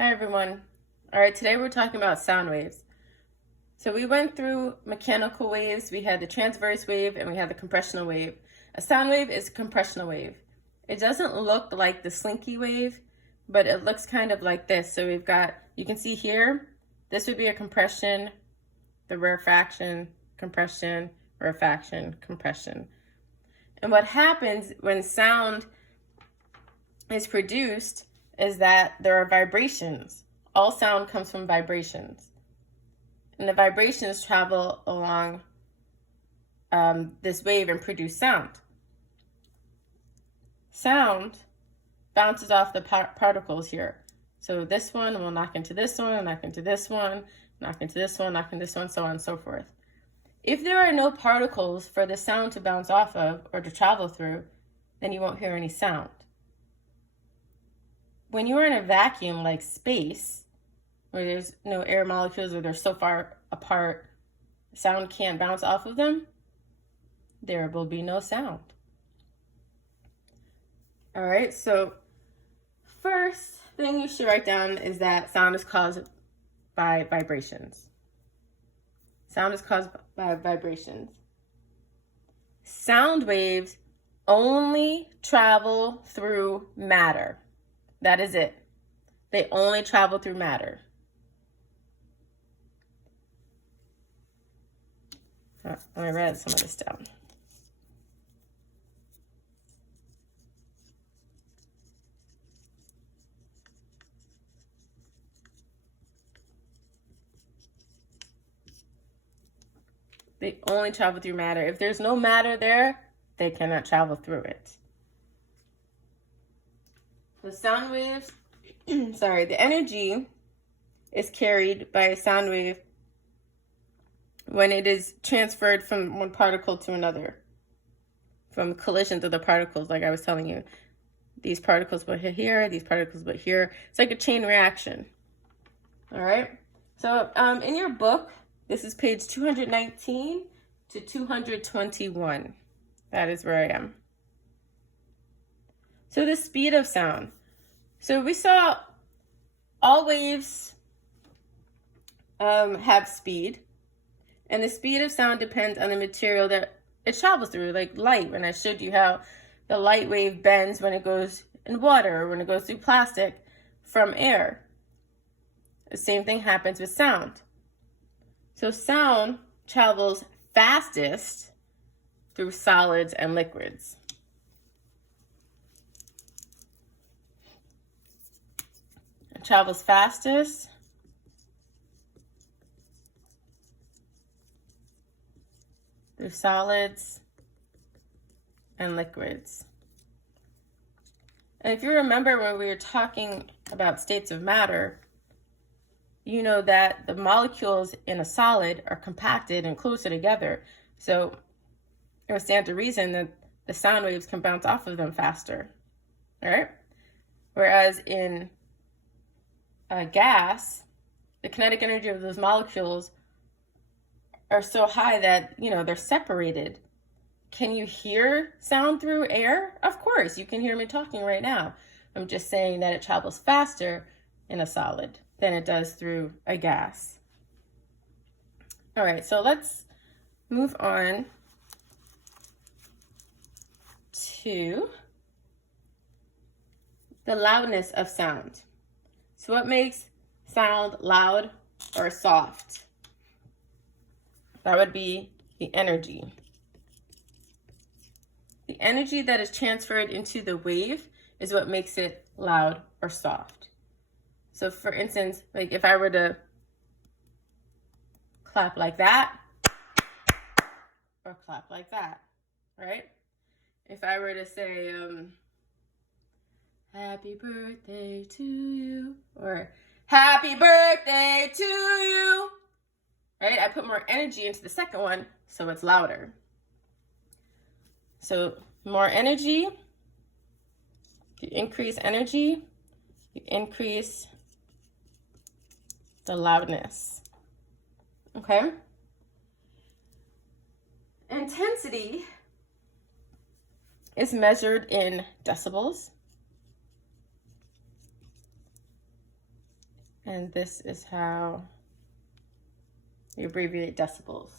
Hi everyone. All right, today we're talking about sound waves. So we went through mechanical waves, we had the transverse wave, and we had the compressional wave. A sound wave is a compressional wave. It doesn't look like the slinky wave, but it looks kind of like this. So we've got, you can see here, this would be a compression, the rarefaction, compression, rarefaction, compression. And what happens when sound is produced is that there are vibrations. All sound comes from vibrations. And the vibrations travel along this wave and produce sound. Sound bounces off the particles here. So this one will knock into this one, knock into this one, knock into this one, knock into this one, so on and so forth. If there are no particles for the sound to bounce off of or to travel through, then you won't hear any sound. When you are in a vacuum like space, where there's no air molecules or they're so far apart, sound can't bounce off of them, there will be no sound. All right, so first thing you should write down is that sound is caused by vibrations. Sound is caused by vibrations. Sound waves only travel through matter. That is it. They only travel through matter. Let me write some of this down. They only travel through matter. If there's no matter there, they cannot travel through it. The sound waves, the energy is carried by a sound wave when it is transferred from one particle to another, from collisions of the particles, like I was telling you. These particles will hit here, these particles will hit here. It's like a chain reaction. All right? So in your book, this is page 219 to 221. That is where I am. So the speed of sound. So we saw all waves have speed, and the speed of sound depends on the material that it travels through, like light, when I showed you how the light wave bends when it goes in water or when it goes through plastic from air. The same thing happens with sound. So sound travels fastest through solids and liquids. It travels fastest through solids and liquids. And if you remember when we were talking about states of matter, you know that the molecules in a solid are compacted and closer together. So it would stand to reason that the sound waves can bounce off of them faster, all right? Whereas in a gas, the kinetic energy of those molecules are so high that, they're separated. Can you hear sound through air? Of course, you can hear me talking right now. I'm just saying that it travels faster in a solid than it does through a gas. All right, so let's move on to the loudness of sound. So what makes sound loud or soft? That would be the energy. The energy that is transferred into the wave is what makes it loud or soft. So for instance, like if I were to clap like that, or clap like that, right? If I were to say, happy birthday to you, or happy birthday to you, right? I put more energy into the second one, so it's louder. So more energy, you increase energy, you increase the loudness, okay? Intensity is measured in decibels. And this is how you abbreviate decibels.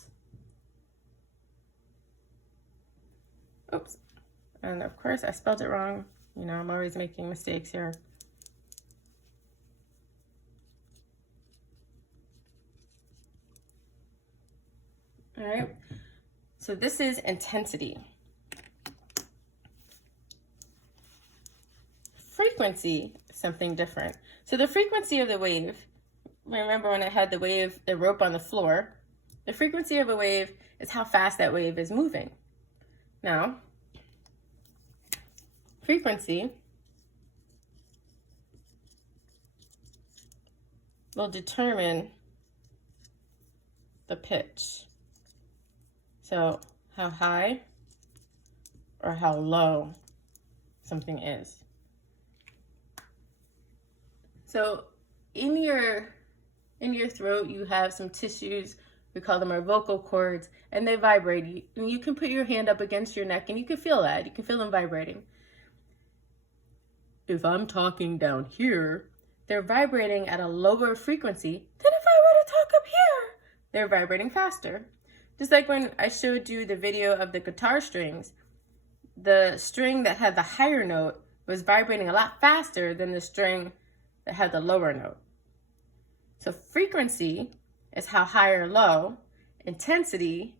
Oops. And of course, I spelled it wrong. You know, I'm always making mistakes here. All right. So this is intensity. Frequency is something different. So the frequency of the wave, remember when I had the rope on the floor, the frequency of a wave is how fast that wave is moving. Now, frequency will determine the pitch. So how high or how low something is. So in your throat, you have some tissues. We call them our vocal cords, and they vibrate. You can put your hand up against your neck and you can feel that. You can feel them vibrating. If I'm talking down here, they're vibrating at a lower frequency than if I were to talk up here. They're vibrating faster. Just like when I showed you the video of the guitar strings, the string that had the higher note was vibrating a lot faster than the string that had the lower note. So frequency is how high or low. Intensity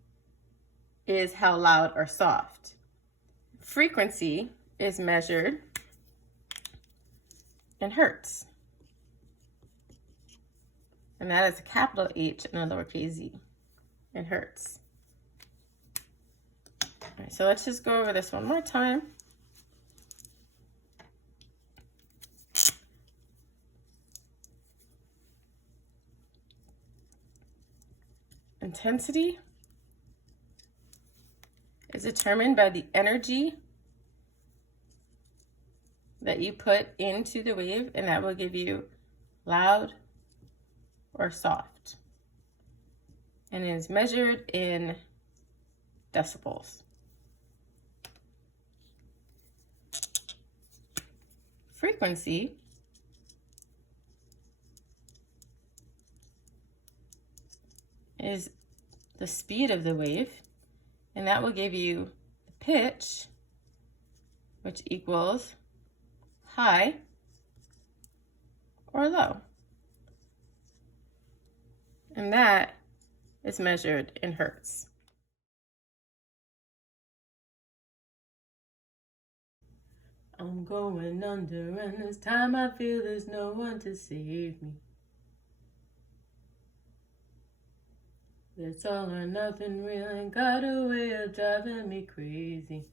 is how loud or soft. Frequency is measured in hertz. And that is a capital H and a lowercase z in hertz. All right, so let's just go over this one more time. Intensity is determined by the energy that you put into the wave, and that will give you loud or soft. And it is measured in decibels. Frequency is the speed of the wave, and that will give you the pitch, which equals high or low. And that is measured in hertz. I'm going under, and this time I feel there's no one to save me. This all or nothing really got a way of driving me crazy.